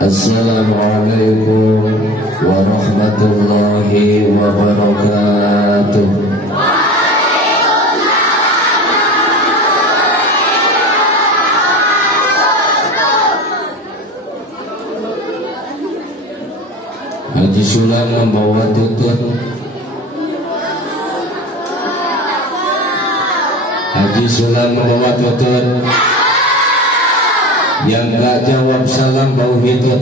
Assalamualaikum warahmatullahi wabarakatuh. Haji Sulam membawa tutut. Haji Sulam membawa tutut. Yang gak jawab salam bau hitut.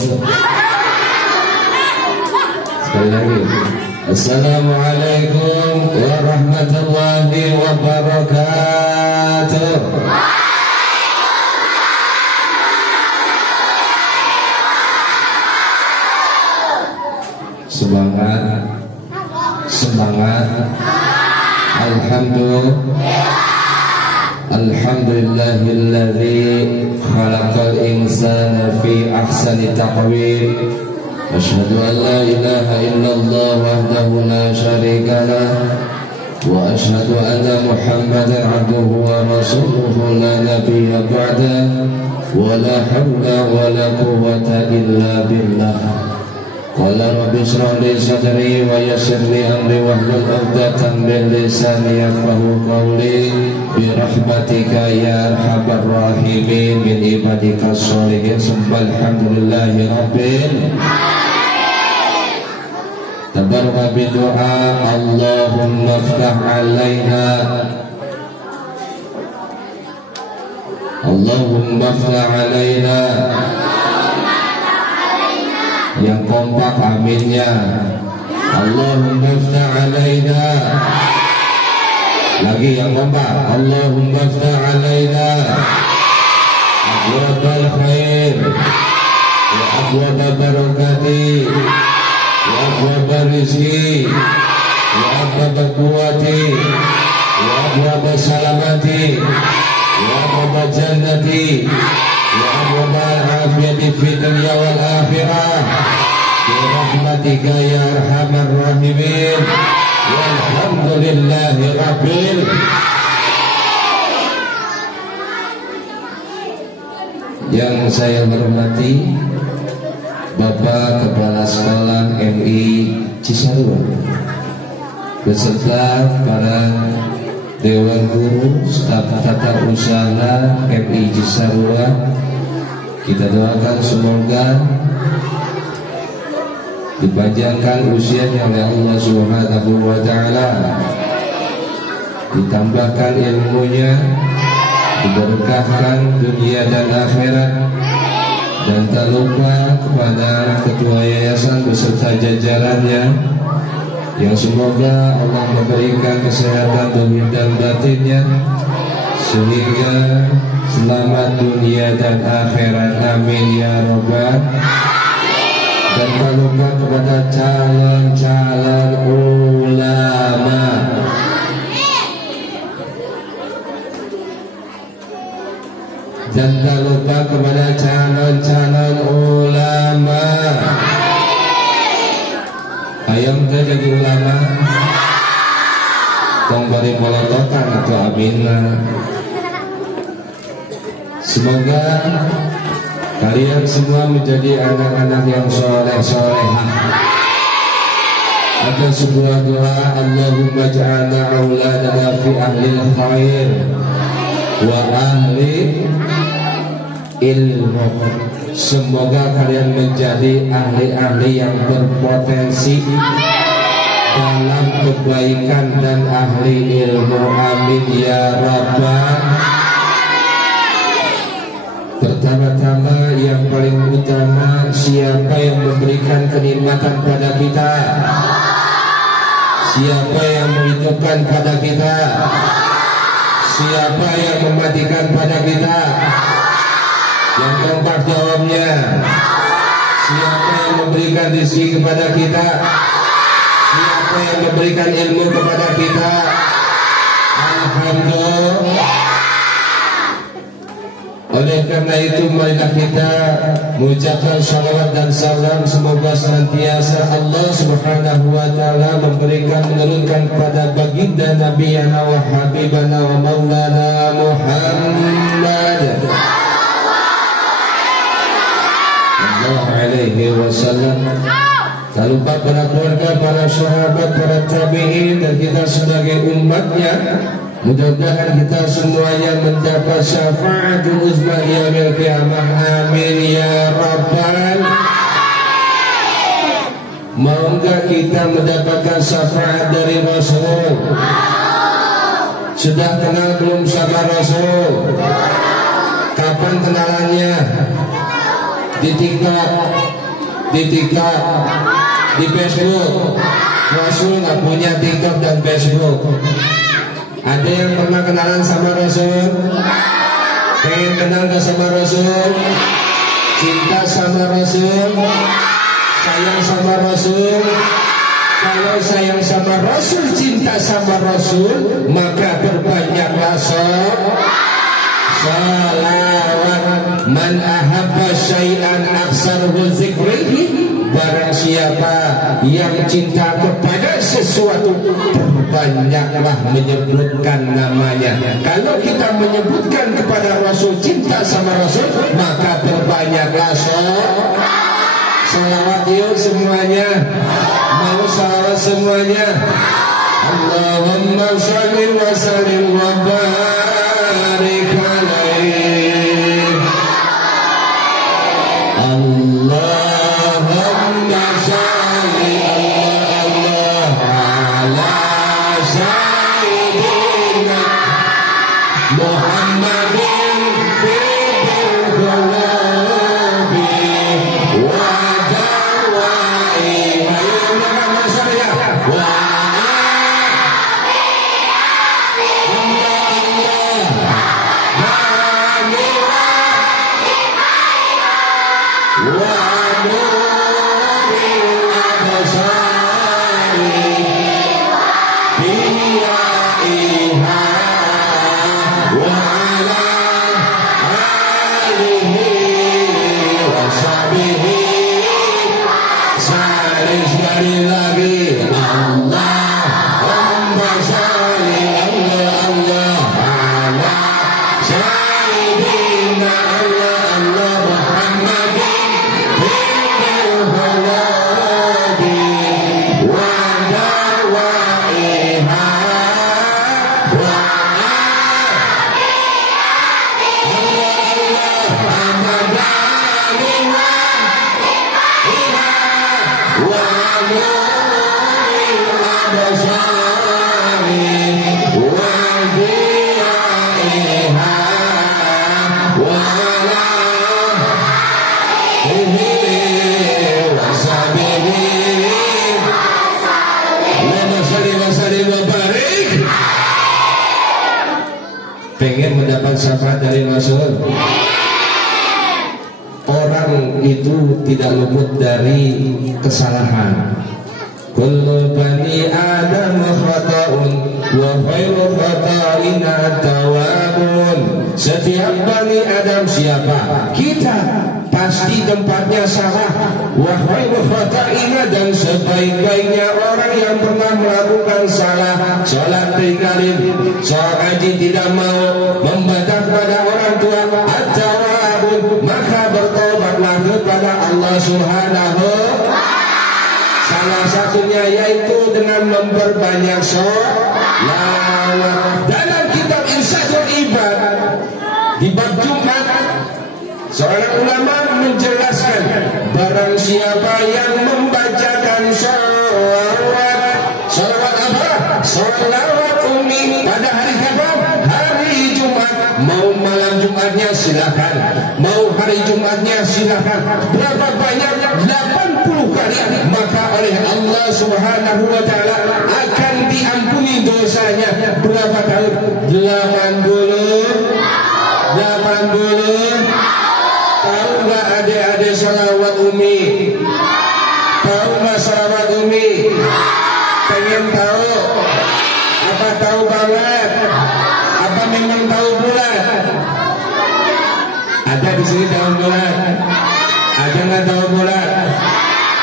Sekali lagi. Assalamualaikum warahmatullahi wabarakatuh. Semangat, semangat. Alhamdulillahilladzi khalaqal insana fi ahsani taqwim. Asyhadu an la ilaha illallah wahdahu la syarika lah wa asyhadu anna Muhammadan abduhu wa rasuluhu la nabiyya ba'da wa la hawla wa la quwwata illa billah. Qala rabbi shrah li sadri wa yassir li amri wahlul 'uqdatam min lisani yafqahu qawli bi rahmatika ya arhamar rahimin min ibadika sholihin. Subhanallillahi rabbil alamin. Tabaraka bi du'a Allahumma iftah 'alaina Allahumma iftah 'alaina. Yang kompak aminnya. Allahumma iftah 'alaina. Lagi yang kompak. Allahumma iftah 'alaina abwabal khair wa abwabal barakati wa abwabal rizki wa abwabal quwati wa abwabal salamati wa abwabal jannati wa abwabal afiyati fid dunya wal akhirah bi rahmatika ya arhamar rahimin. Walhamdulillahi rabbil. Yang saya hormati Bapak Kepala Sekolah MI Cisarua beserta para Dewan Guru, staf tata usaha MI Cisarua, kita doakan semoga dipanjangkan usianya oleh Allah Subhanahu wa Ta'ala, ditambahkan ilmunya, diberkahkan dunia dan akhirat, dan tak lupa kepada ketua yayasan beserta jajarannya, yang semoga Allah memberikan kesehatan zahir dan batinnya sehingga selamat dunia dan akhirat. Amin ya robbal. Dan tak lupa kepada calon-calon ulama, dan tak lupa kepada calon-calon ulama. Ayam teh jadi ulama, tong bari molototan atau aminna. Semoga kalian semua menjadi anak-anak yang soleh-solehah. Ada sebuah doa, Allahumma ja'alna auladana fi ahlil khair wa ahli ilmu. Semoga kalian menjadi ahli-ahli yang berpotensi dalam kebaikan dan ahli ilmu. Amin ya rabbal. Pertama-tama yang paling utama, siapa yang memberikan kenikmatan pada kita? Siapa yang menghidupkan pada kita? Siapa yang mematikan pada kita? Yang keempat jawabnya, siapa yang memberikan rezeki kepada kita? Siapa yang memberikan ilmu kepada kita? Alhamdulillah. Oleh karena itu marilah kita mengucapkan salawat dan salam, semoga senantiasa Allah Subhanahu wa Ta'ala menurunkan kepada baginda Nabi wa Habibana wa Maulana Muhammad Sallallahu Alaihi Wasallam. Tak lupa para keluarga, para sahabat, para tabi'in, dan kita sebagai umatnya. Mudah-mudahan kita semuanya mendapat syafaatul uzma yaumil qiyamah. Amin ya rabbal. Mau enggak kita mendapatkan syafaat dari Rasul? Sudah kenal belum sama Rasul? Kapan kenalannya? Di TikTok, di Facebook. Rasul nggak punya TikTok dan Facebook. Ada yang pernah kenalan sama Rasul? Pengen kenal gak sama Rasul? Cinta sama Rasul? Sayang sama Rasul? Kalau sayang sama Rasul, cinta sama Rasul, maka berbanyaklah salawat. Man ahabba syai'an aksaruhu zikrihi. Barang siapa yang cinta kepada sesuatu, berbanyaklah menyebutkan namanya. Kalau kita menyebutkan kepada Rasul, cinta sama Rasul, maka berbanyaklah salawat. Yuk semuanya, mau salawat semuanya. Allahumma sholli wa sallim wa barik alaihi. Allahumma sholli Allah ala sayyidina Muhammadin fil qulubi wa dawai. Pengen mendapat syafaat dari Rasul? Orang itu tidak luput dari kesalahan. Kullu bani Adam khata'un wa khairu khata'ina tawabun. Setiap bani Adam siapa? Kita. Pasti tempatnya salah. Wa khairu khata'ina, dan sebaik-baiknya orang yang pernah melakukan salah. Sholat tinggalin, sholat haji tidak mau, membaca kepada orang tua, at-tawabun, maka bertobatlah kepada Allah Subhanahu. Salah satunya yaitu dengan memperbanyak sholawat. Dalam kitab Irsyadul Ibad di bab Jumat, seorang ulama menjelaskan, barang siapa yang membacakan sholawat. Sholawat apa? Sholawat umi pada hari kapan? Hari Jumat. Mau malam Jumatnya silakan, mau hari Jumatnya silakan. Berapa banyak? 80 kali. Maka oleh Allah Subhanahu wa ta'ala akan diampuni dosanya. Berapa tahun? 80. Tahu nggak adik-adik salawat umi? Tahu nggak salawat umi? Pengen tahu? Apa tahu banget? Apa memang tahu bulat? Ada di sini tahu bulat? Ada nggak tahu bulat?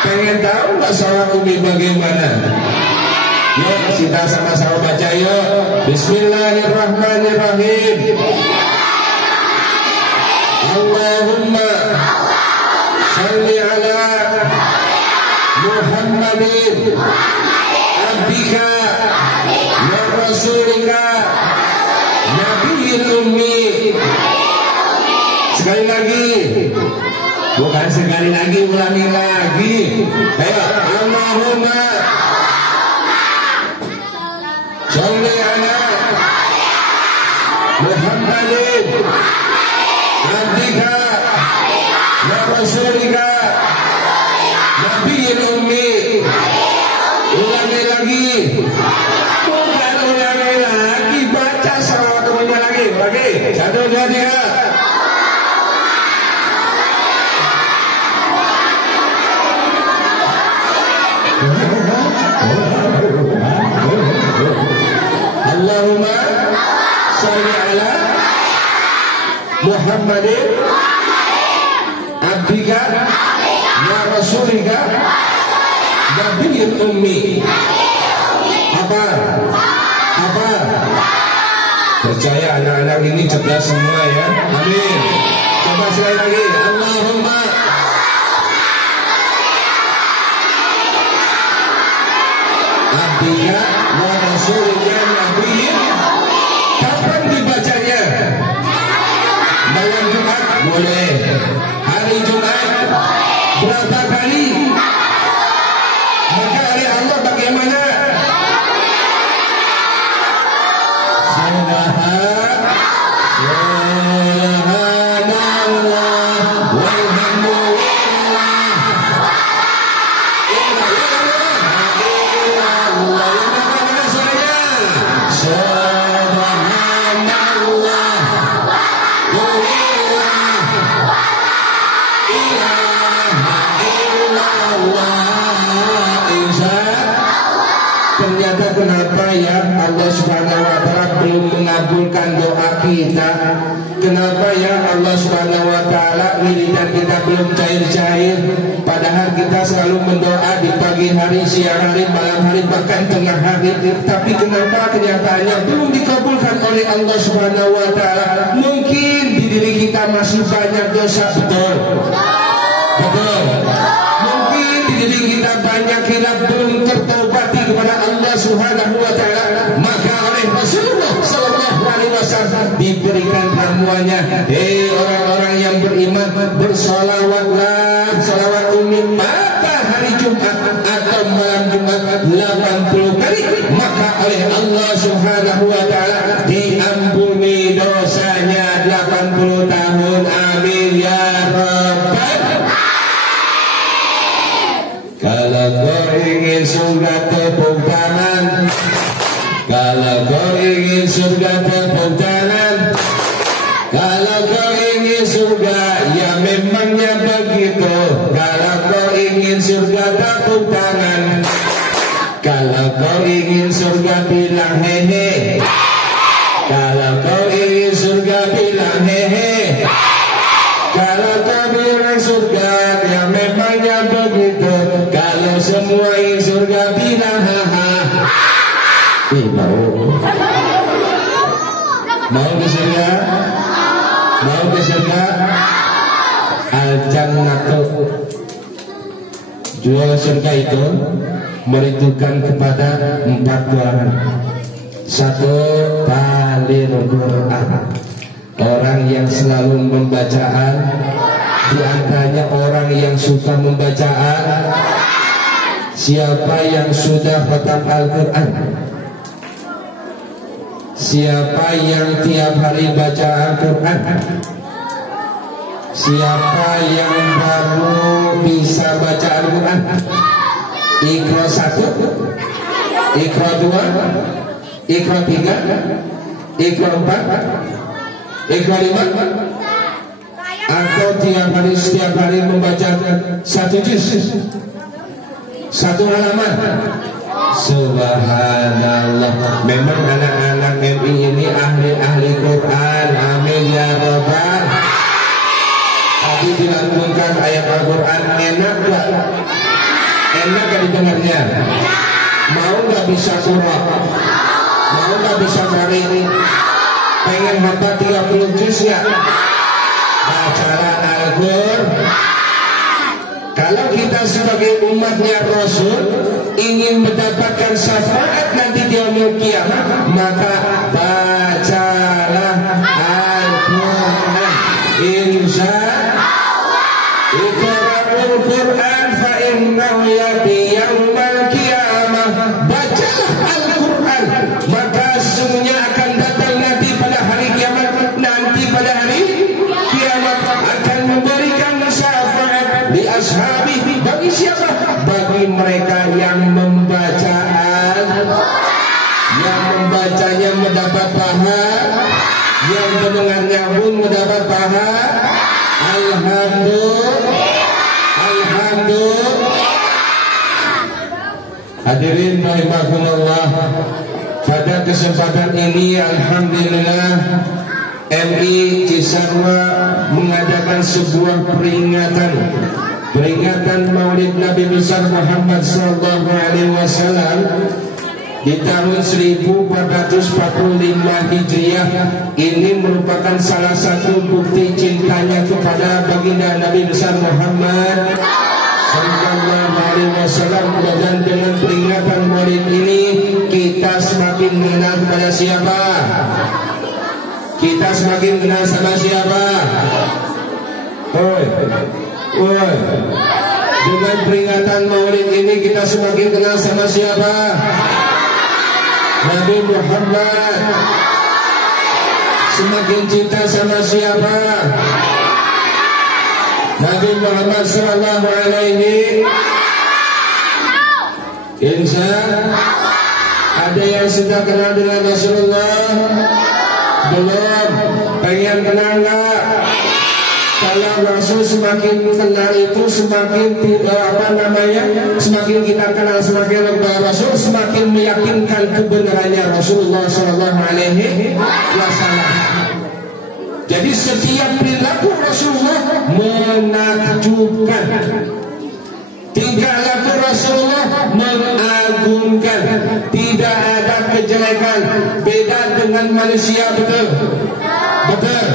Pengen tahu nggak salawat umi bagaimana? Yuk kita sama-sama baca yuk. Bismillahirrahmanirrahim. Allahumma Salli ala Muhammadin abdika wa rasulika nabiyil ummi. Sekali lagi, bukan sekali lagi, ulangi lagi. Ayo, Allahumma sholli ala Muhammadin abdika wa rasulika nabiyil ummi. Ulangi lagi, bukan ulangi lagi, baca salawat umumnya lagi. 1, 2, 3. Allahumma sholli ala Muhammadin abdika wa rasulika nabiyil ummi. Apa? Percaya anak-anak ini cerdas semua ya. Amin. Coba sekali lagi. Allahumma abdika wa rasulika nabiyil. Kapan dibacanya? Malam Jumat boleh. Hari Jumat berapa kali? Maka oleh Allah bagaimana? Ternyata kenapa ya Allah Subhanahu wa Ta'ala belum mengabulkan doa kita? Kenapa ya Allah Subhanahu wa Ta'ala wiridan kita belum cair-cair? Padahal kita selalu mendoa di pagi hari, siang hari, malam hari, bahkan tengah hari. Tapi kenapa kenyataannya belum dikabulkan oleh Allah Subhanahu wa Ta'ala? Mungkin di diri kita masih banyak dosa. Betul. Mungkin di diri kita banyak hilaf belum tertaubati kepada Allah Subhanahu wa Ta'ala. Maka oleh Rasulullah sallallahu alaihi wasallam diberikan ramuannya, hei orang-orang yang beriman, bersolawatlah salawat ummi pada hari Jumat atau malam Jumat 80 kali, maka oleh Allah Subhanahu wa Ta'ala diampuni dosanya 80 tahun. Amin ya rabbal. Kalau kau ingin surga tepuk tangan. Kalau kau ingin surga tepuk tangan. Kalau kau ingin surga, ya memangnya begitu. Kalau kau ingin surga tepuk tangan. Kalau kau ingin surga bilang hehe. Kalau kau ingin surga bilang hehe. Kalau kau bilang surga, ya memangnya begitu. Kalau semua ingin surga bilang haha. Mau ke surga? Mau ke surga? Al-Jannatu, jual surga itu meritukan kepada 4 golongan. 1, talil Quran, orang yang selalu membacaan. Di antaranya orang yang suka membacaan. Siapa yang sudah khatam Al-Quran? Siapa yang tiap hari baca Al-Quran? Siapa yang baru bisa baca Al-Quran? Iqra 1, Iqra 2, Iqra 3, Iqra 4, Iqra 5. Atau setiap hari membaca 1 juz, 1 halaman. Subhanallah. Memang anak-anak MI ini ahli Quran. Amin ya rabbal. Tapi dilantunkan ayat Al-Quran enak gak? Enak gak didengarnya? Mau gak bisa surah? Mau gak bisa cari ini? Pengen hafal 30 juz gak? Bacalah Al-Quran. Kalau kita sebagai umatnya Rasul ingin mendapatkan syafaat nanti di yaumul kiamat, maka bacalah Al-Quran. Insya Iqra'ul Quran fa innahu ya'ti yaumal qiyamah. Bacalah Al-Quran, maka sesungguhnya akan datang nanti pada hari kiamat. Nanti pada hari kiamat akan memberikan syafaat di ashabi. Bagi siapa? Bagi mereka yang membaca yang membacanya mendapat pahala, yang mendengarnya pun mendapat pahala. Alhamdulillah. Hadirin rahimakumullah, pada kesempatan ini alhamdulillah MI Cisarua mengadakan sebuah peringatan Maulid Nabi besar Muhammad sallallahu alaihi wasallam di tahun 1445 Hijriah. Ini merupakan salah satu bukti cintanya kepada baginda Nabi besar Muhammad sallallahu alaihi wasallam. Dan dengan peringatan Maulid ini kita semakin mengenal kepada siapa? Kita semakin kenal sama siapa? Dengan peringatan Maulid ini kita semakin kenal sama siapa? Nabi Muhammad. Semakin cinta sama siapa? Nabi Muhammad sallallahu alaihi. Insya ada yang sudah kenal dengan Rasulullah? Belum? Pengen kenal nggak? Kalau Rasul semakin kenal itu semakin semakin kita kenal, semakin Rasul semakin meyakinkan kebenarannya Rasulullah sallallahu alaihi wasallam. Jadi setiap perilaku Rasulullah menakjubkan, tingkah laku Rasulullah mengagumkan, tidak ada kejelekan. Beda dengan manusia, betul? Betul.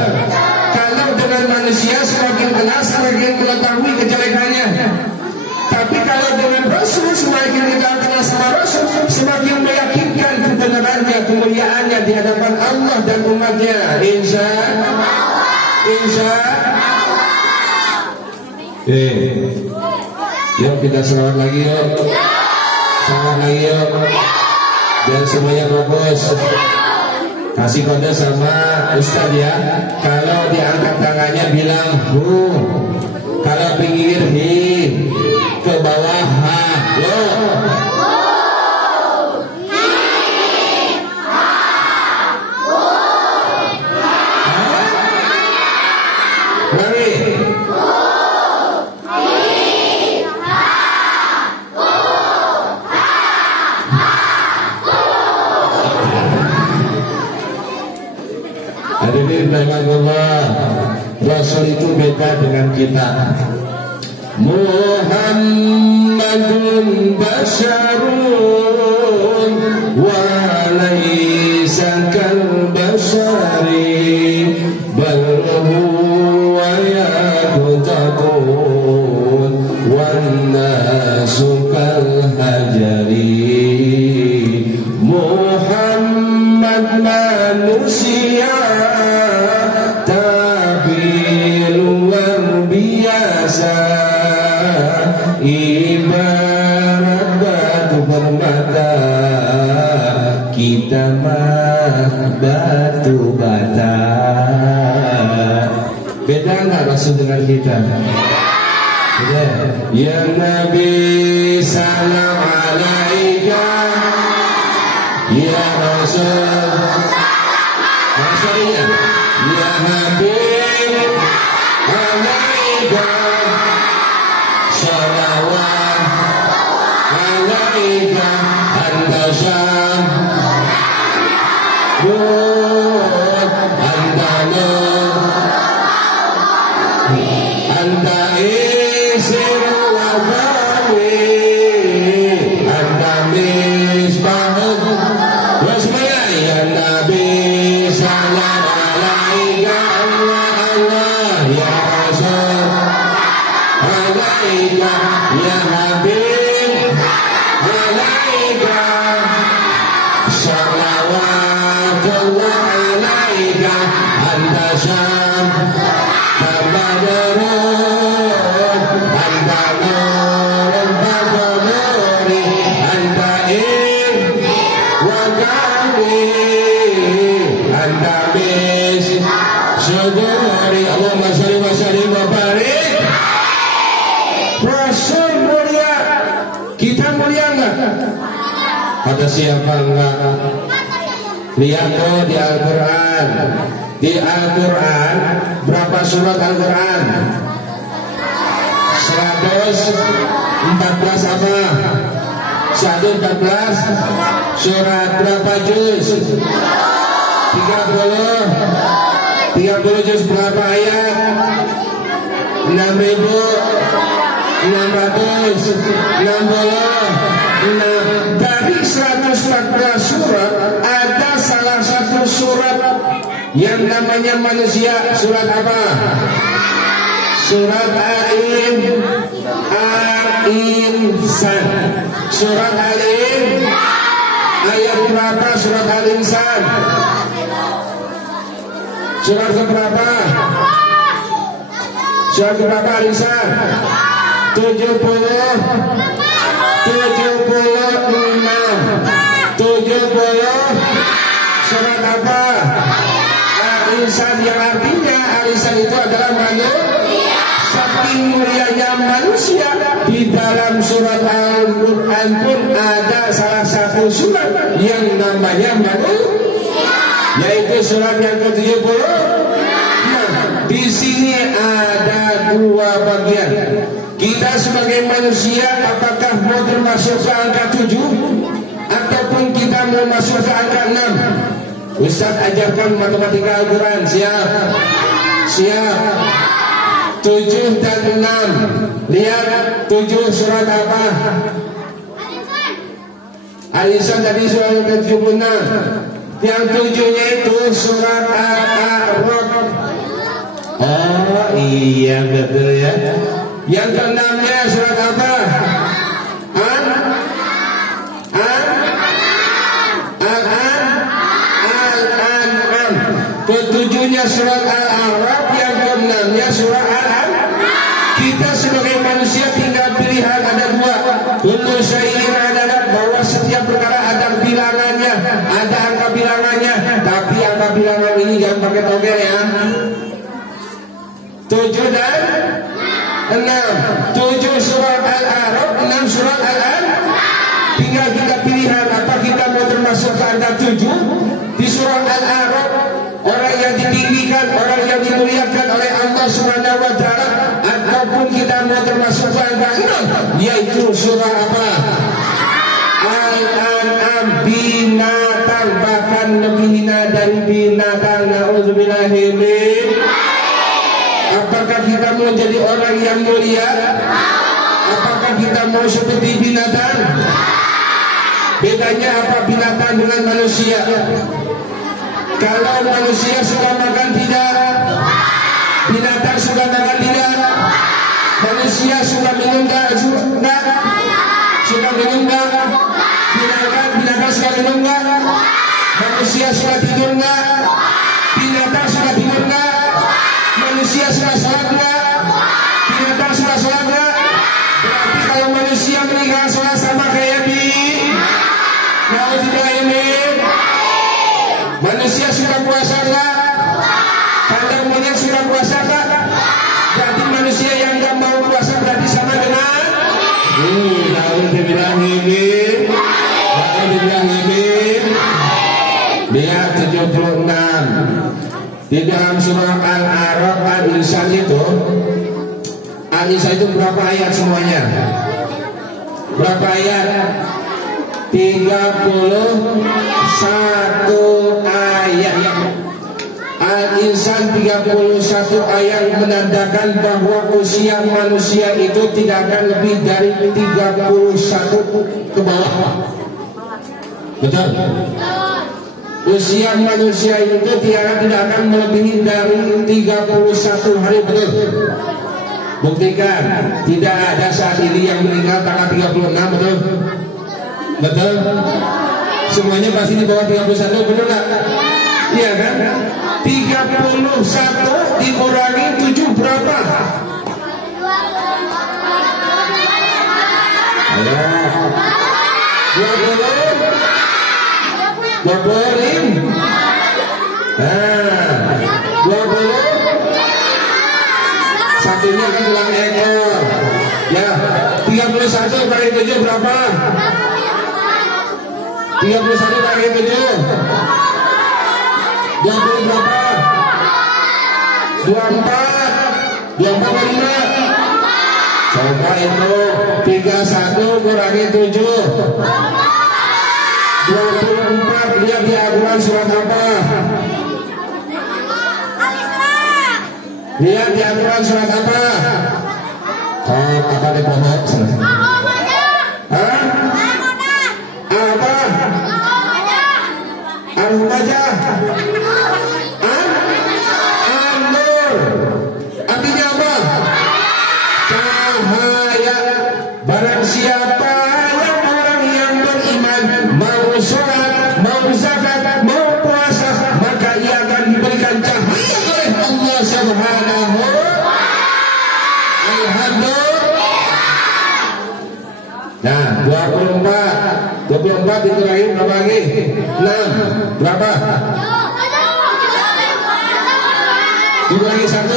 Kalau dengan manusia semakin kenal semakin mengetahui kejelekannya. Tapi kalau dengan Rasul semakin kita kenal sama Rasul semakin meyakinkan kebenarannya, kemuliaannya di hadapan Allah dan umatnya. Insya yuk kita selawat lagi yuk. Selawat lagi yuk. Biar semuanya fokus. Kasih kode sama Ustadz ya. Kalau diangkat tangannya bilang hu. Kalau pinggir hi. Ke bawah ha. Yuk. Hadirin rahimahullah, Rasul itu beda dengan kita. Muhammadun basyarun wa laysa kal basyari bal huwa yaqtaqun wan nasu kal hajari. Muhammad manusia ibarat batu permata, kita mah batu bata. Beda nggak Rasul dengan kita? Beda. Ya Nabi salam alaika, ya Rasul. Maksudnya, ya Habib alaika. Salawat alaika anta syam anta nur anta isir wa bawi anta misbah. Bismillah. Ya Nabi salam alaika Allah Allah, ya Rasul alaika Ya Habib alaika salawatullah alaika anta syam badrun anta nurun badruri anta in wa kami anta bis suduri Allahumma sholli wa sallim wa barik. Rasul mulia, kita mulia enggak? Kata siapa enggak? Lihat tuh di Al-Quran. Di Al-Quran berapa surat Al-Quran? 114 apa? 114 surat berapa juz? 30 juz berapa ayat? 6.666. Dari 114 surat ada salah satu surat yang namanya manusia. Surat apa? Surat Al-Insan. Surat Al-Insan ayat berapa? Surat Al-Insan surat keberapa? Surat keberapa Al-Insan? 76. Surat apa? Al-Insan, yang artinya Al-Insan itu adalah manusia. Saking mulianya manusia, di dalam surat Al-Quran pun ada salah satu surat yang namanya manusia, yaitu surat yang ke-70. Nah, di sini ada dua bagian. Kita sebagai manusia apakah mau termasuk ke angka 7 ataupun kita mau masuk ke angka 6? Ustaz ajarkan matematika Al-Quran. Siap? Siap. 7 dan 6. Lihat 7 surat apa? Al-Insan tadi surat ke-76. Yang 7-nya itu surat Al-A'raf. Oh iya betul ya. Yang ke-6-nya surat apa? Al-An'am. Ke-7-nya surat Al-A'raf, yang ke-6-nya surat Al-An'am. Kita sebagai manusia tinggal pilihan, ada dua. Kullu syai'in adalah bahwa setiap perkara ada bilangannya, ada angka bilangannya. Tapi angka bilangan ini jangan pakai togel ya. 7 dan 6. 7 surat Al-A'raf, 6 surat Al-An'am. Tinggal kita pilihan apa kita mau termasuk ke angka 7 di surat Al-A'raf, orang yang ditinggikan, orang yang dimuliakan oleh Allah Subhanahu wa taala, ataupun kita mau termasuk ke angka 6 yaitu surah apa? Al-An'am, binatang, bahkan lebih hina dari binatang. Na'udzubillahi min. Apakah kita mau jadi orang yang mulia? Apakah kita mau seperti binatang? Bedanya apa binatang dengan manusia? Kalau manusia suka makan tidak? Binatang suka makan tidak? Manusia suka minum tidak? Suka minum tidak? Binatang suka minum tidak? Manusia suka tidur tidak? Binatang suka tidur tidak? Manusia suka sholat enggak? Binatang suka sholat enggak? Berarti kalau manusia meninggal sholat sama kayak manusia suka puasa enggak? Kandang monyet suka puasa enggak? Berarti manusia yang enggak mau puasa berarti sama dengan Lihat 76 di dalam surah Al-A'raf. Al-Insan itu berapa ayat semuanya? Berapa ayat? 31 ayat. Al-Insan 31 ayat menandakan bahwa usia manusia itu tidak akan lebih dari 31 ke bawah. Betul? Usia manusia itu tidak akan melebihi dari 31 hari. Betul? Buktikan, tidak ada saat ini yang meninggal tanggal 36, betul? Betul? Semuanya pasti di bawah 31, betul nggak? Iya kan? 31 dikurangi 7 berapa? Ayo. 20. Nah, 20. Satunya kan tulang ekor. Ya, 31 kali 7 berapa? 31 kali 7 20 berapa? 24 kali 5. Coba itu 31 kurangi 7 24. Lihat di Al-Quran surat apa? Lihat di Al-Quran surat apa? Oh, apa di pondok? Hah? Apa? Al-Humajah. An-Nur. Artinya apa? Cahaya. Barang siapa yang orang yang beriman, mau sholat, mau zakat, mau puasa, maka ia akan diberikan cahaya oleh Allah Subhanahu. Alhamdulillah. Nah, 24 dikurangi berapa lagi? 6 berapa? Dikurangi 1.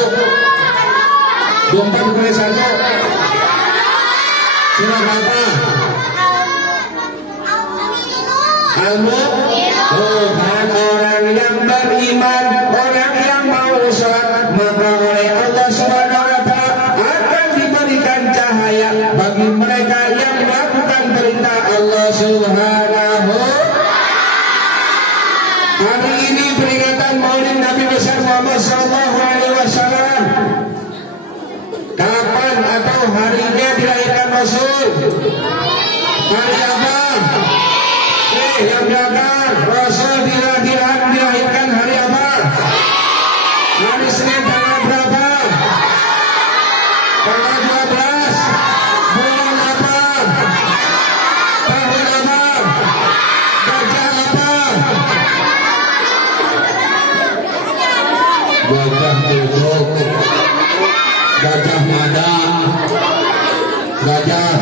24 dikurangi 1 surat apa? Al-Mu'min. Orang yang beriman, orang yang mau sholat, maka oleh Allah Subhanahu wa ta'ala akan diberikan cahaya bagi mereka yang melakukan perintah Allah Subhanahu. Hari ini peringatan Maulid Nabi besar Muhammad sallallahu alaihi wasallam. Kapan atau harinya dilahirkan Rasul? Hari apa? Yang belakang, Rasul dilahirkan hari apa? Hari Senin tanggal berapa? Tanggal 12. Bulan apa? Tahun apa? Gajah apa? Gajah duduk, Gajah Mada, Gajah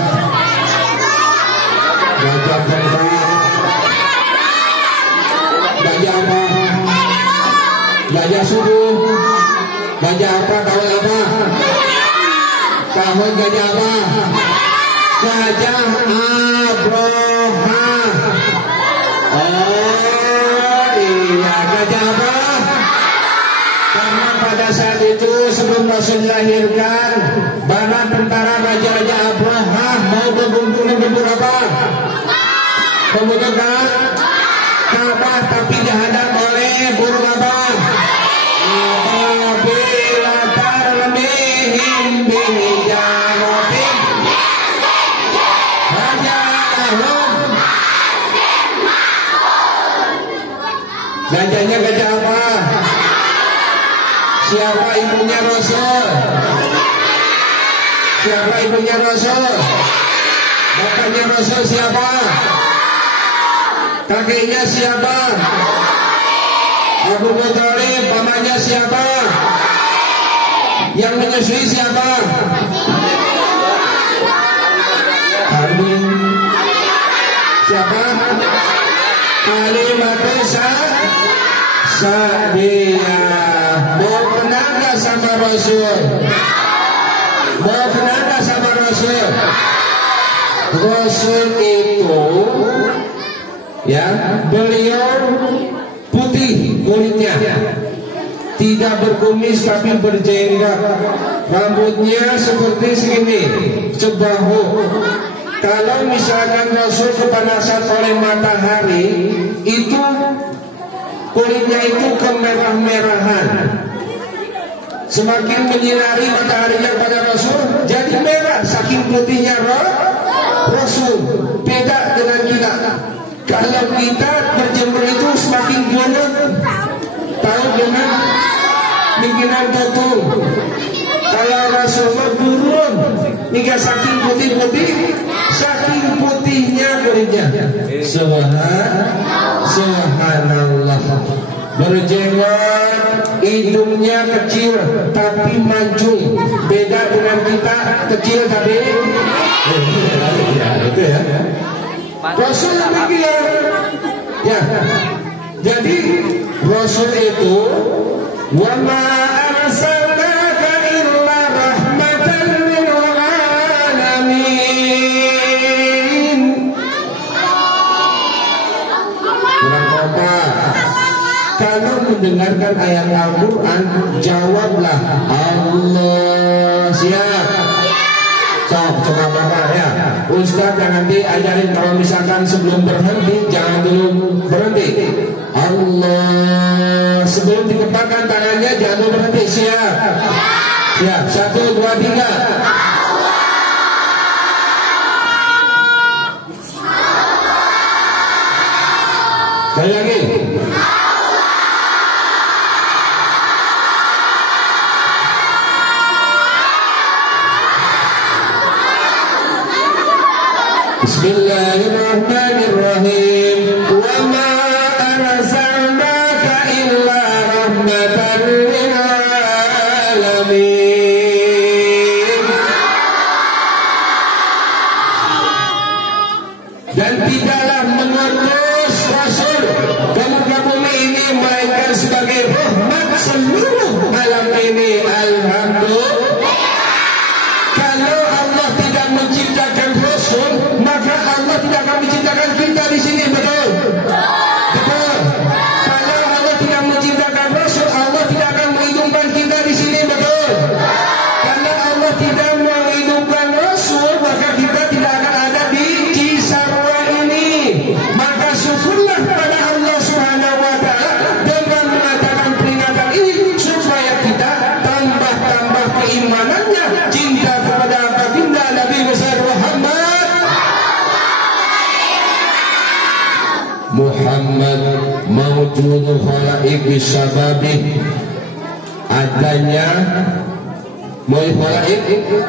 Tengah, Gajah apa? Gajah subuh. Gajah apa? Tahun apa? Tahun gajah apa? Gajah Abroha. Oh iya, gajah apa? Karena pada saat itu sebelum Rasul dilahirkan, bala tentara Raja Abroha mau berkumpul apa? Membutuhkan Ka'bah, tapi dihadap oleh burung apa? Apabila tarmihim bijaratin hajarahum. Gajahnya gajah apa? Siapa ibunya Rasul? Siapa ibunya Rasul? Bapaknya Rasul siapa? Kakeknya siapa? Abu Thalib. Pamannya siapa? Yang menyusui siapa? Amin. Siapa? Kalimatun Sa'diyah. Mau kenal gak sama Rasul? Mau kenal gak sama Rasul? Rasul itu, ya, beliau putih kulitnya, tidak berkumis tapi berjenggot, rambutnya seperti segini, sebahu. Kalau misalkan Rasul kepanasan oleh matahari, itu kulitnya itu kemerah-merahan. Semakin menyinari mataharinya pada Rasul, jadi merah saking putihnya Rasul. Beda dengan kita. Kalau kita berjemur itu semakin gelap, tahu dengan bikinan tutung. Kalau Rasulullah Nika saking putihnya kulitnya. Subhanallah. Berjenggot, hidungnya kecil tapi mancung. Beda dengan kita, kecil tapi itu ya. Rasul demikian. Ya. Jadi Rasul itu wa ma arsalnaka illa rahmatan lil alamin. Kurang kompak. Kalau mendengarkan ayat Al-Quran, jawablah Allah. Siap? Coba Bapak ya. Ustaz jangan diajarin kalau misalkan sebelum berhenti, jangan dulu berhenti. Allah. Sebelum dikepakkan tangannya, jangan dulu berhenti. Siap? Siap. 1, 2, 3. Sekali lagi. Bismillahirrahmanirrahim. Wa ma arsalnaka illa rahmatan lil alamin. Dan tidaklah mengutus Rasul ke muka bumi ini melainkan sebagai rahmat seluruh alam ini. Alhamdulillah. Kalau Allah tidak menciptakan Rasul, maka Allah tidak akan menciptakan kita di sini, betul? Betul. Kalau Allah tidak menciptakan Rasul, Allah tidak akan menghidupkan kita di sini, betul? Kalau Allah tidak menghidupkan Rasul, maka kita tidak akan ada di Cisarua ini. Maka syukurlah pada Allah Subhanahu wa Ta'ala dengan mengatakan peringatan ini supaya kita tambah keimanannya, cinta kepada baginda Nabi besar Muhammad mawjudu khalaik bisababih. Adanya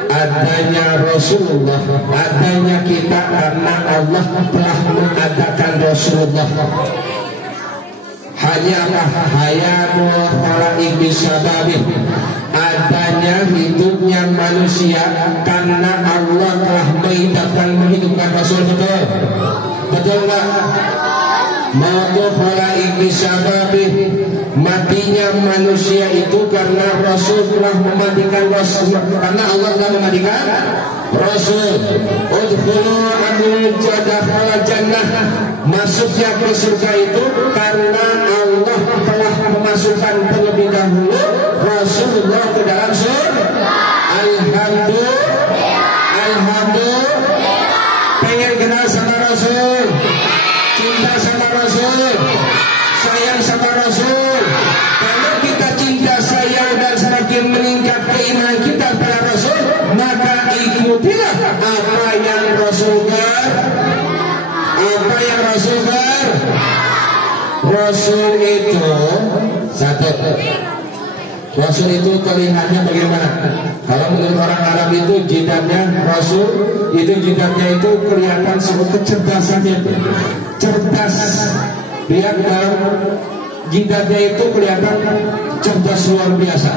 adanya Rasulullah, adanya kita karena Allah telah mengadakan Rasulullah. Hanya hayatullah khalaik bisababih. Adanya hidupnya manusia karena Allah telah menghidupkan Rasul, betul? Betul enggak? Mautu khalaik bisababih. Matinya manusia itu karena Rasul telah mematikan Rasul, karena Allah telah mematikan Rasul. Udkhulu amul jannah. Masuknya ke surga itu karena Allah telah memasukkan terlebih dahulu Rasulullah ke dalam surga. Alhamdulillah. Pengen kenal sama Rasul, cinta sama Rasul, sayang sama Rasul. Kalau kita cinta, sayang dan semakin meningkat keimanan kita pada Rasul, maka ikutilah apa yang Rasul ber. Rasul itu satu. Rasul itu terlihatnya bagaimana? Kalau menurut orang Arab itu jidatnya Rasul itu jidatnya itu kelihatan sebuah kecerdasannya, cerdas. Lihat dalam jidatnya itu kelihatan cerdas luar biasa.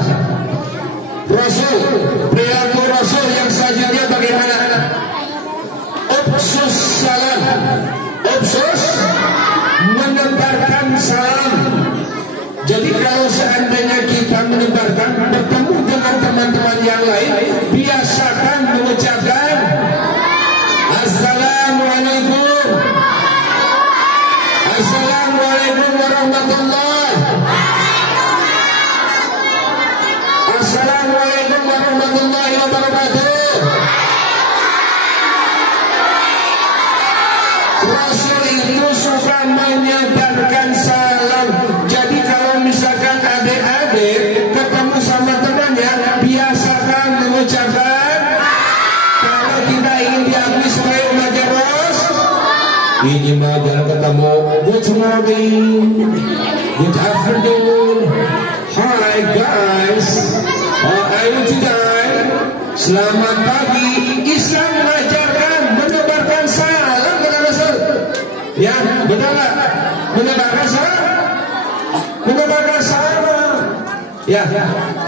Rasul, perilaku Rasul yang selanjutnya bagaimana? Ubsus salam, ubsus menebarkan salam. Jadi kalau seandainya kita menyebarkan, bertemu dengan teman-teman yang lain, biasakan mengucapkan Assalamualaikum, Assalamualaikum warahmatullahi, Assalamualaikum warahmatullahi wabarakatuh. Rasul itu suka menyebarkan salam. Jadi kalau misalkan adik-adik ketemu sama temannya, biasakan mengucapkan. Kalau kita ingin diakui sebagai umat Rasul, ini mah jangan ketemu good morning, good afternoon, hi guys, how are you today? Selamat pagi. Islam mengajarkan menebarkan salam kepada Rasul. Ya, betul nggak? Menebarkan salam. Menebarkan salam. Ya,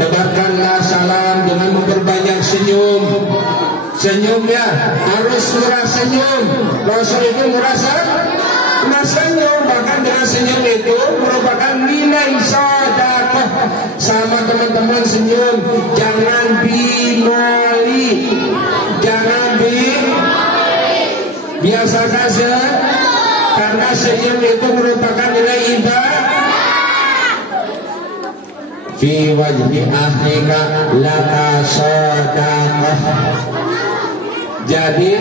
tebarkanlah salam dengan memperbanyak senyum. Senyum ya, harus murah senyum. Rasul itu murah senyum. Bahkan dengan senyum itu merupakan nilai sedekah. Sama teman-teman senyum, jangan binoli, biasakan karena senyum itu merupakan nilai ibadah. Fi wajhi ahlika laka sedekah. Jadi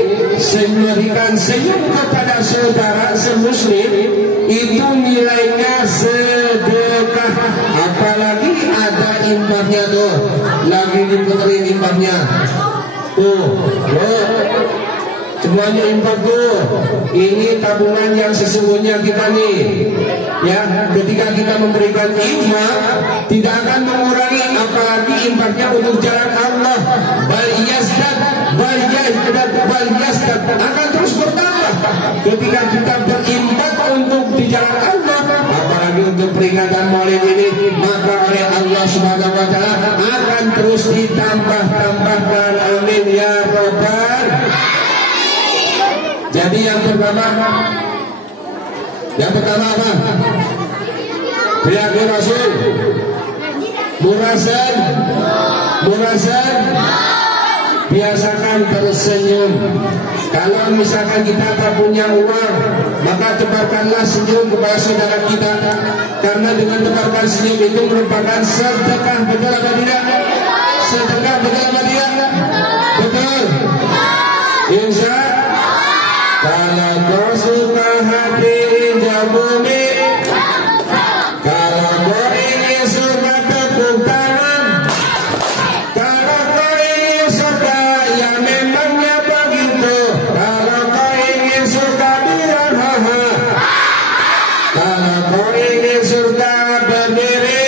memberikan senyum kepada saudara semuslim itu nilainya sedekah. Apalagi ada imbahnya tuh, lagi diputerin imbahnya. Semuanya imbah tuh. Ini tabungan yang sesungguhnya kita nih. Ya, ketika kita memberikan imbah tidak akan mengurangi, apalagi imbahnya untuk jalan Allah. Bal yazdad akan terus bertambah ketika kita berimbah untuk di jalan Allah, apalagi untuk peringatan Maulid ini, maka oleh Allah Subhanahu wa taala akan terus ditambah-tambahkan. Amin ya rabbal. Jadi yang pertama apa? Perilaku Rasul. Murasan. Biasakan tersenyum. Kalau misalkan kita tak punya uang, maka tebarkanlah senyum kepada saudara kita. Karena dengan tebarkan senyum itu merupakan sedekah. Betul apa tidak? Sedekah, betul apa tidak? Betul. Insya kalau kau suka hadirin bumi, kalau kau ingin surga tepuk tangan, kalau kau ingin surga ya memangnya begitu, kalau kau ingin surga bilang haha, kalau kau ingin surga berdiri.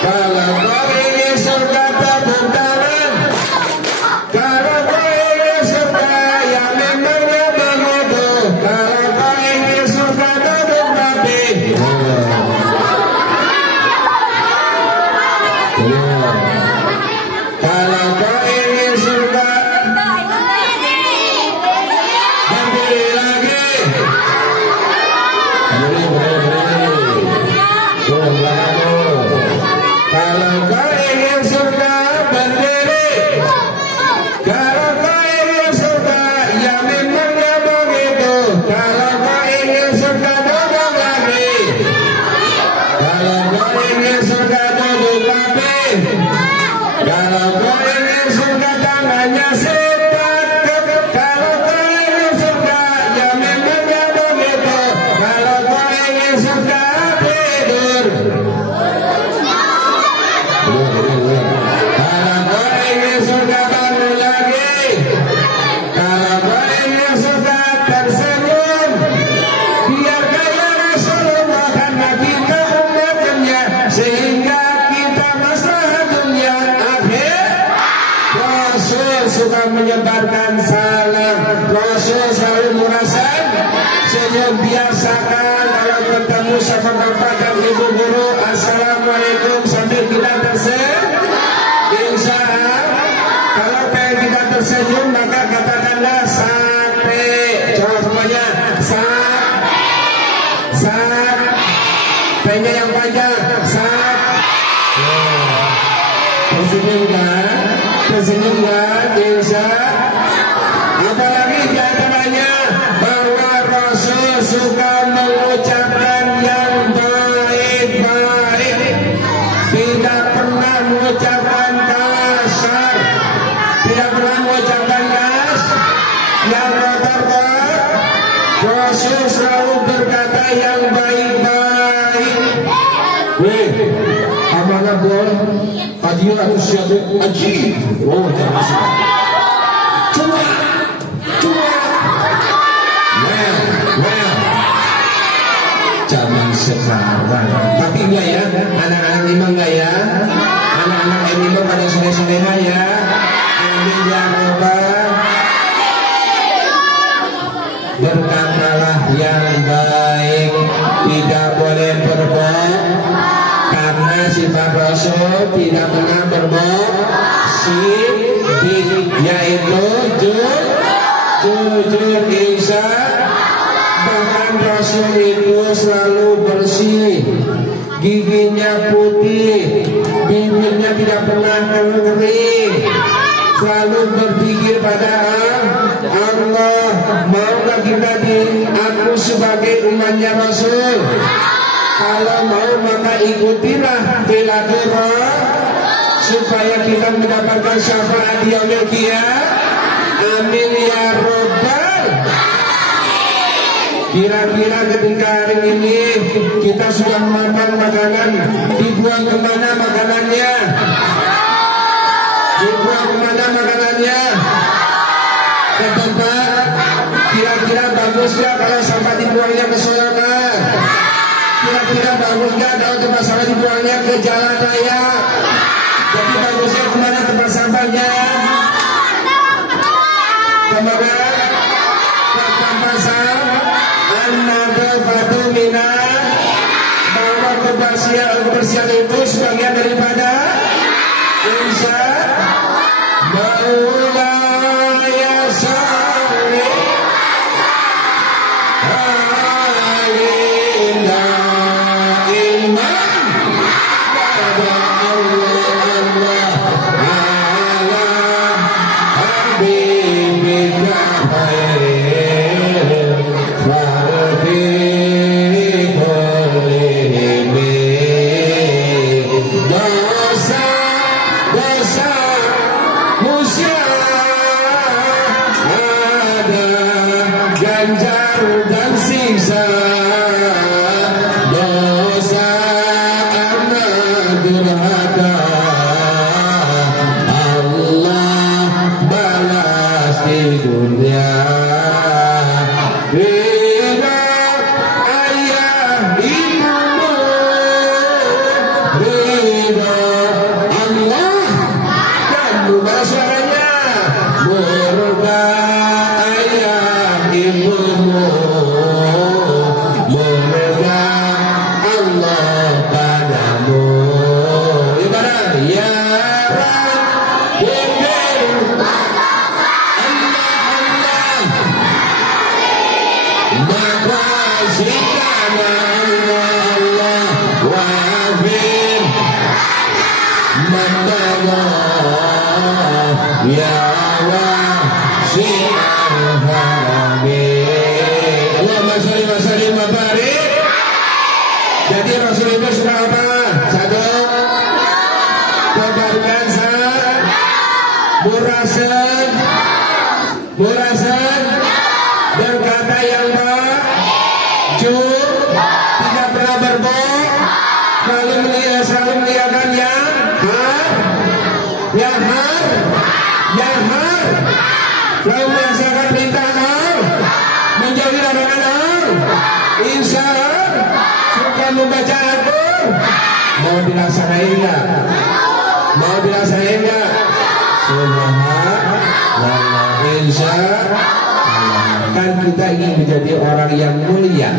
Kalau kau ingin surga tepuk tangan, kalau kau ingin surga ya memangnya begitu, kalau kau ingin surga tepuk kaki. Kalau kau ingin surga berdiri lagi. Kalau kau ingin surga berdiri, kalau kau ingin surga ya memangnya begitu, kalau kau ingin surga duduk lagi, kalau kau ingin surga duduk lagi, kalau kau ingin surga tangannya sepat, kalau kau ingin surga ya memangnya begitu, kalau kau ingin surga tidur. Kalau kau ingin surga bangun lagi, kalau kau ingin surga tersenyum, biar kaya Rasulullah karena kita umatnya, sehingga kita maslahat dunia akhir. Rasul suka menyebarkan salam, Rasul selalu murasan senyum. Biasakan kalau ketemu sama bapak dan ibu guru, assalamualaikum sambil kita tersenyum. Insya Allah, kalau pengen kita tersenyum maka katakanlah sate. Coba semuanya, sat. Pengen yang panjang, sat. Tersenyum kan? Insya. Apalagi di antaranya bahwa Rasul suka mengucapkan yang baik-baik, tidak pernah mengucapkan kasar, tidak pernah mengucapkan yang kotor. Rasul selalu berkata yang baik-baik. Weh, amanah bol, adieu atau siapa? Aji. Oh, jangan masuk. Cuma. Well. Tapi enggak ya, anak-anak lima enggak ya? Anak-anak lima pada sore-soreha ya. Amin ya Rabbal. Berkatalah yang baik, tidak boleh berbohong, karena sifat Rasul tidak pernah berbohong. Siddiq yaitu jujur insya. Bahkan Rasul itu selalu bersih, giginya putih, bibirnya tidak pernah kering, selalu berpikir pada Allah. Maukah kita diaku sebagai umatnya Rasul? Kalau mau maka ikutilah perilaku Rasul supaya kita mendapatkan syafaat di yaumil qiyamah. Amin ya Rabbal. Kira-kira ketika hari ini kita sudah makan makanan, dibuang kemana makanannya? Dibuang kemana makanannya? Ke tempat. Kira-kira bagus gak kalau sampah dibuangnya ke Solokan? Kira-kira bagus gak kalau tempat sampah dibuangnya ke jalan raya? Jadi bagusnya kemana tempat sampahnya? Kemana? Ke tempat sampah. An-nadhafatu minal, bahwa kebersihan itu sebagian daripada insya Maulaya salli alayna iman pada Allah ala habibika khair fardi kulli dosa ada ganjar dan siksa dosa anak durhaka Allah balas di dunia. Ridha ayah ibumu, ridha Allah dan bukan suaranya murka ayah ibumu, murka Allah padamu. Ibarat ya Rabbi Allah makasihkana Allah wafir mantala ya wasi'al harami. Allahumma sholli wa sallim wa barik. Jadi Rasul itu sudah apa? Satu, kebarukan murasan berkata yang tidak pernah berbohong, selalu melihatkan yang selalu melaksanakan perintah Allah, menjauhi larangan Allah. Insya Allah suka membaca Al-Quran. Mau dilaksanain enggak? Mau dilaksanain enggak? Subhanallah. Insya kan kita ingin menjadi orang yang mulia.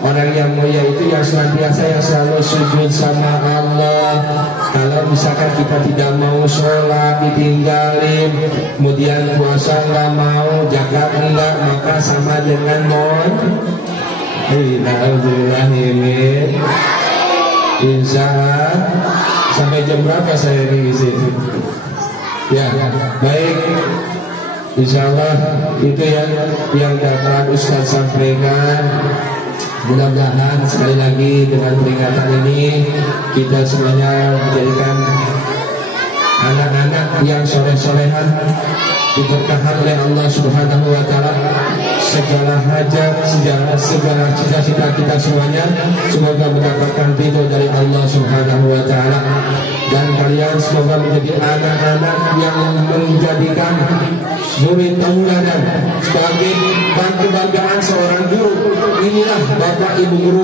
Orang yang mulia itu yang senantiasa yang selalu sujud sama Allah. Kalau misalkan kita tidak mau sholat ditinggalin, kemudian puasa nggak mau, zakat enggak, maka sama dengan ini. Insya Allah sampai jam berapa saya di sini? Ya, baik. Insya Allah itu yang dapat Ustaz sampaikan. Mudah-mudahan sekali lagi dengan peringatan ini kita semuanya menjadikan anak-anak yang soleh-solehan diberkahi oleh Allah Subhanahu wa Ta'ala. Segala hajat, segala cita-cita kita semuanya semoga mendapatkan ridho dari Allah Subhanahu wa Ta'ala. Dan kalian semoga menjadi anak-anak yang menjadikan murid tauladan sebagai bantu-bantuan seorang guru. Inilah Bapak Ibu guru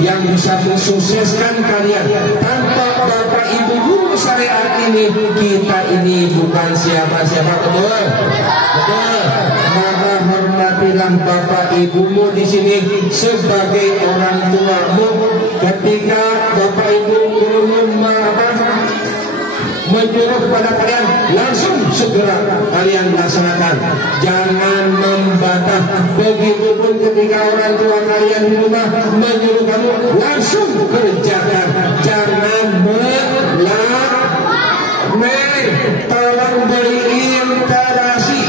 yang bisa mensukseskan kalian. Tanpa Bapak Ibu guru syariat ini, kita ini bukan siapa-siapa. Betul? Betul. Maka hormatilah Bapak Ibumu di sini sebagai orang tuamu. Ketika Bapak Ibu gurumu menyuruh kepada kalian, langsung segera kalian laksanakan. Jangan membantah. Begitupun ketika orang tua kalian di rumah menyuruh kamu, langsung kerjakan. Jangan tolong beliin terasi.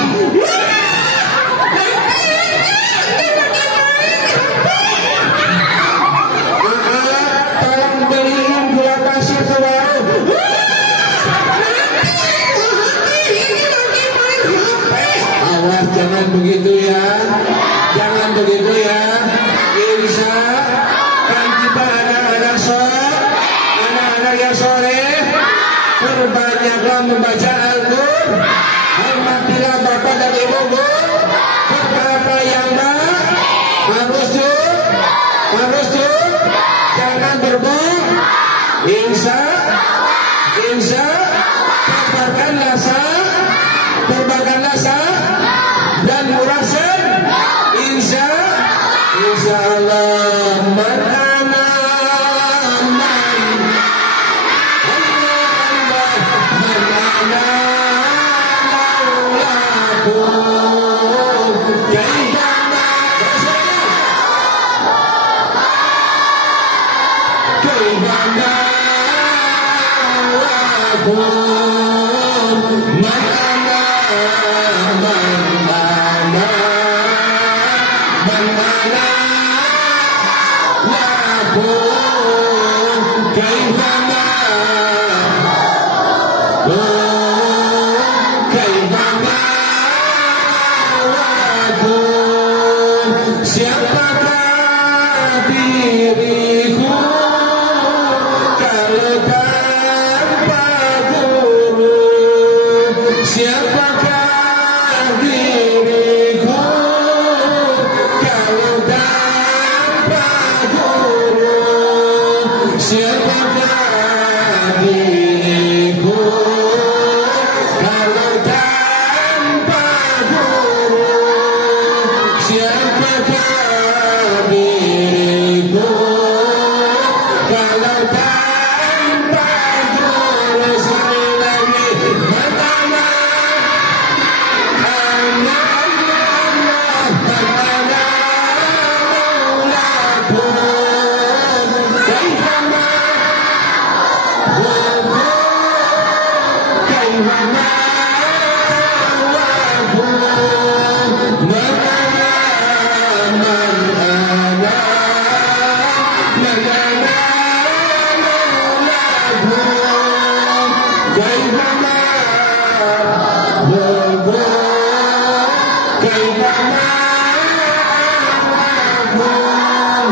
Tolong beliin gula pasir ke warung. Awas, jangan begitu ya. Jangan begitu ya. Insya kan kita anak-anak yang soleh, perbanyaklah membaca Al-Quran. Hormatilah Bapak dan Ibu. Berkata yang baik, harus jujur, jangan berbohong. Insya terbangkanlah sah dan murasan. Insya Allah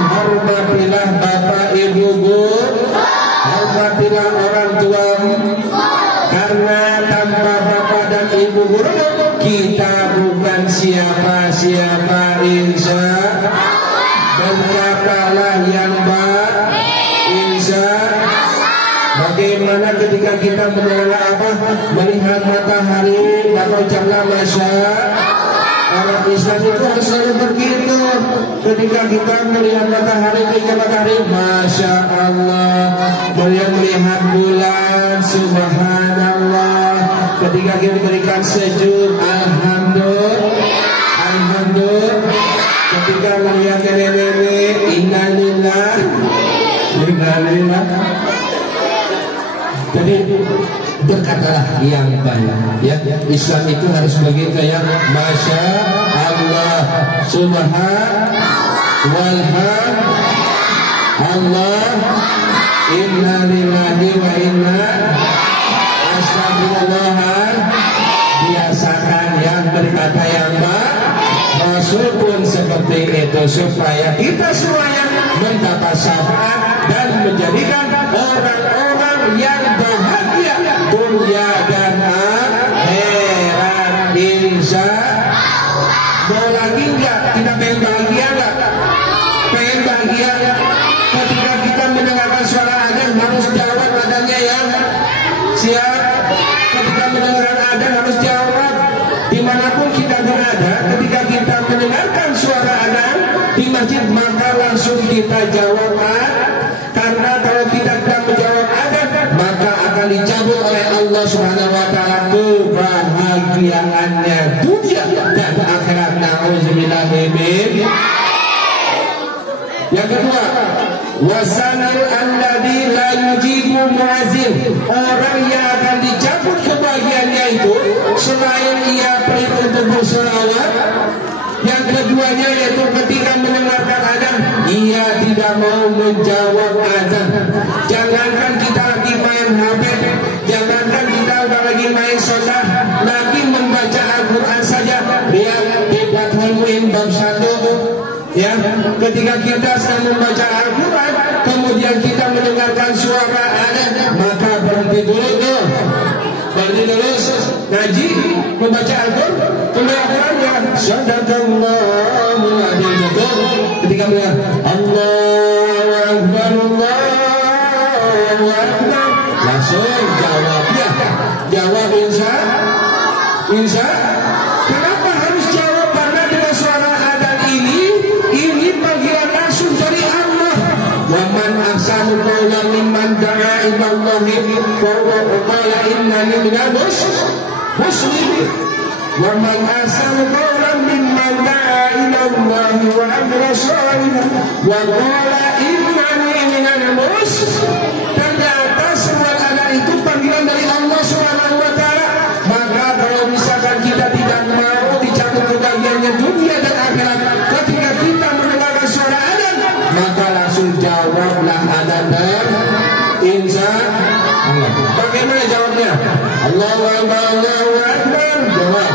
hormatilah Bapak Ibu guru, hormatilah orang tua, karena tanpa Bapak dan Ibu guru kita bukan siapa-siapa. Insya berkatalah yang baik. Insya bagaimana ketika kita melihat matahari atau ucaplah masya. Orang Islam itu harus selalu begitu. Ketika kita melihat matahari, Masya Allah. Melihat bulan, Subhanallah. Ketika kita berikan sejuk, Alhamdulillah. Ketika melihat nenek-nenek, innalillah. Jadi berkatalah yang baik ya. Islam itu harus begitu ya. Masya Allah, Subhanallah, inna lillahi wa inna astagfirullah. Biasakan yang berkata yang baik, Rasul pun seperti itu, supaya kita semuanya mendapat syafaat dan menjadikan orang-orang yang bahagia dunia dan akhirat. Insya wajib maka langsung kita jawab. Karena kalau kita tidak menjawab adzan maka akan dicabut oleh Allah Subhanahu wa taala kebahagiaannya dunia dan akhirat. Nauzubillah min. Yang kedua, wasanal alladzi la yujibu muazzin, orang yang akan dicabut kebahagiaannya itu selain ia pergi untuk berselawat. Yang keduanya yaitu ketika mendengarkan adzan ia tidak mau menjawab adzan. Jangankan kita lagi main HP, jangankan kita lagi main sodah, lagi membaca Al-Quran saja. Lihat di Fathul Muin bab 1, ya, ketika kita sedang membaca Al-Quran kemudian kita mendengarkan suara adzan maka berhenti dulu tuh. Berhenti dulu ngaji membaca Al-Quran ya. Sadaqallahu adzim. Ketika melihat Allahu Akbar, Allahu Akbar, langsung jawab ya. Jawab insya. Kenapa harus jawab? Karena dengan suara adzan ini panggilan langsung dari Allah. Wa man ahsanu qawlan mimman da'a ila Allahi wa qala innani minal muslimin. Wa man ahsanu qawlan mimman da'a ila Allahi wa amila shalihan wa qala innani minal muslimin. Ternyata semua adzan itu panggilan dari Allah Subhanahu wa taala. Maka kalau misalkan kita tidak mau dicabut kebahagiaannya dunia dan akhirat ketika kita mendengarkan suara adzan maka langsung jawablah adzan dan insya Allah. Bagaimana jawabnya? Allahu Akbar, Allahu Akbar. Jawab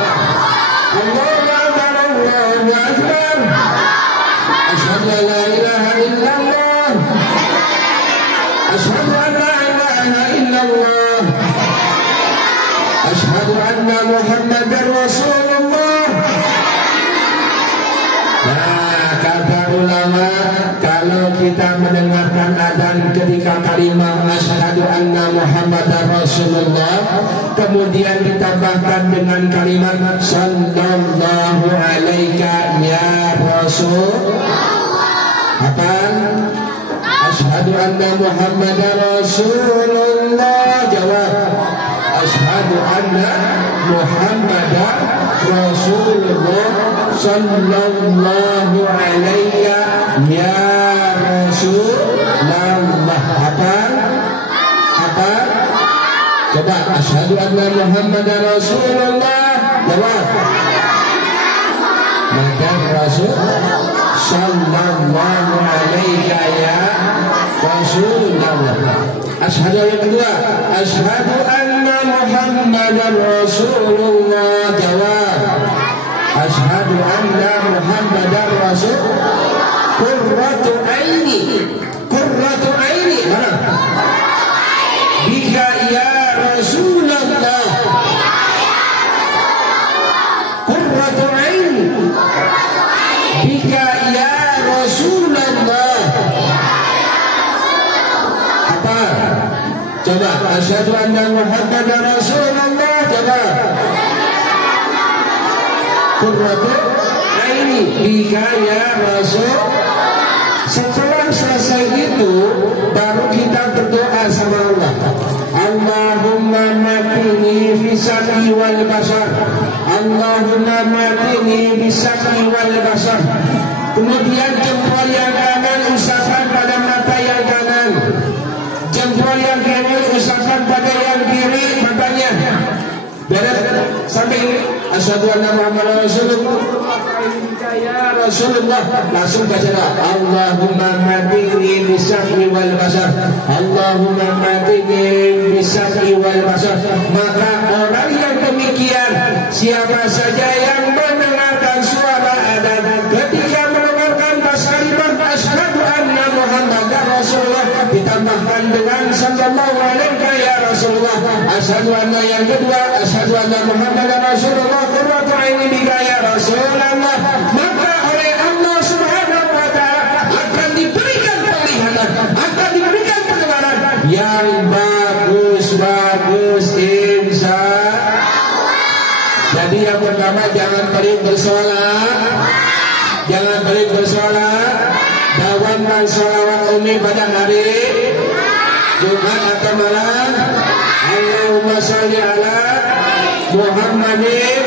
Allahu Akbar, Allahu Akbar. Asyhadu an la ilaha illallah. Asyhadu an la ilaha illallah. Asyhadu anna Muhammadar Rasulullah. Nah, kata ulama, kalau kita mendengarkan adzan ketika kalimat asyhadu anna Muhammadar Rasulullah kemudian ditambahkan dengan kalimat sallallahu alaika ya Rasul, apa? Asyhadu anna Muhammadar Rasulullah. Jawab asyhadu anna Muhammadar Rasulullah sallallahu alaika ya Rasulullah. Apa? Coba asyhadu anna Muhammadar Rasulullah. Jawab Muhammadar Rasul sallallahu alaika ya Rasulullah. Asyhadu yang kedua, asyhadu anna Muhammadar Rasulullah. Jawab asyhadu anna Muhammadar Rasul. Qurratu aini mana? Bika ya Rasulullah. Qurratu aini bika ya Rasulullah. Apa? Coba asyhadu anna Muhammadar Rasulullah. Coba Qurratu aini bika ya Rasul. Setelah selesai itu baru kita berdoa sama Allah. Allahumma matini fisaqi wal basar. Allahumma matini fisaqi wal basar. Kemudian jempol yang kanan usapkan pada mata yang kanan, jempol yang kiri usapkan pada yang kiri matanya. Beres sampai ini asyhadu anna Muhammadar Rasulullah ya Rasulullah. Langsung baca Allahumma matini bisaqi wal basar. Allahumma matini bisaqi wal basar. Maka orang yang demikian, siapa saja yang mendengarkan suara adzan ketika mendengarkan kalimat asyhadu anna Muhammadar Rasulullah ditambahkan dengan sallallahu alaika ya Rasulullah. Asyhadu anna yang kedua, asyhadu anna Muhammadar Rasulullah. Qurratu aini bika ya Rasulullah. Maka oleh Allah Subhanahu wa taala akan diberikan penglihatan, akan diberikan pendengaran yang bagus insya Allah. Jadi yang pertama jangan pelit bersolat, jangan pelit bersolat. Umi pada hari Jumat atau malam. Allahumma sholli ala Muhammadin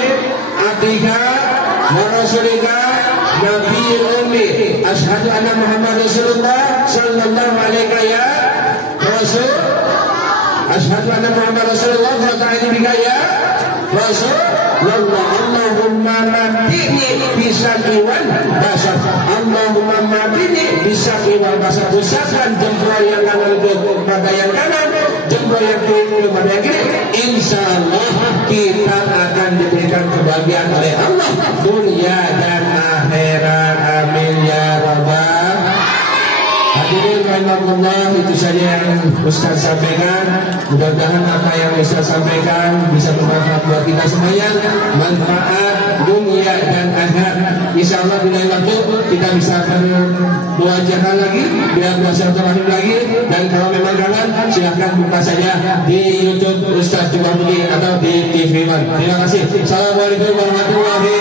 abdika wa rasulika nabiyil ummi. Asyhadu anna Muhammad Rasulullah sallallahu alaihi ya Rasul. Asyhadu anna Muhammad Rasulullah wa ta'ala bika ya Rasul. Allahumma matini bisa kiwan basar. Allahumma matini bisa kiwan basar. Usahakan jempol yang kanan ke pada yang kanan, jempol yang kiri pada yang kiri. Insya Allah kita akan diberikan kebahagiaan oleh Allah dunia dan akhirat. Amin ya rabbal. Hadirin rahimakumullah, itu saja yang Ustaz sampaikan. Mudah-mudahan apa yang Ustaz sampaikan bisa bermanfaat buat kita semuanya, manfaat dunia dan akhirat. Insyaallah bila waktu kita bisa bermuajahan lagi, biar bersilaturahim lagi. Dan kalau memang kangen, silahkan buka saja di YouTube Ustaz Jumabudi atau di TV One. Terima kasih. Assalamualaikum warahmatullahi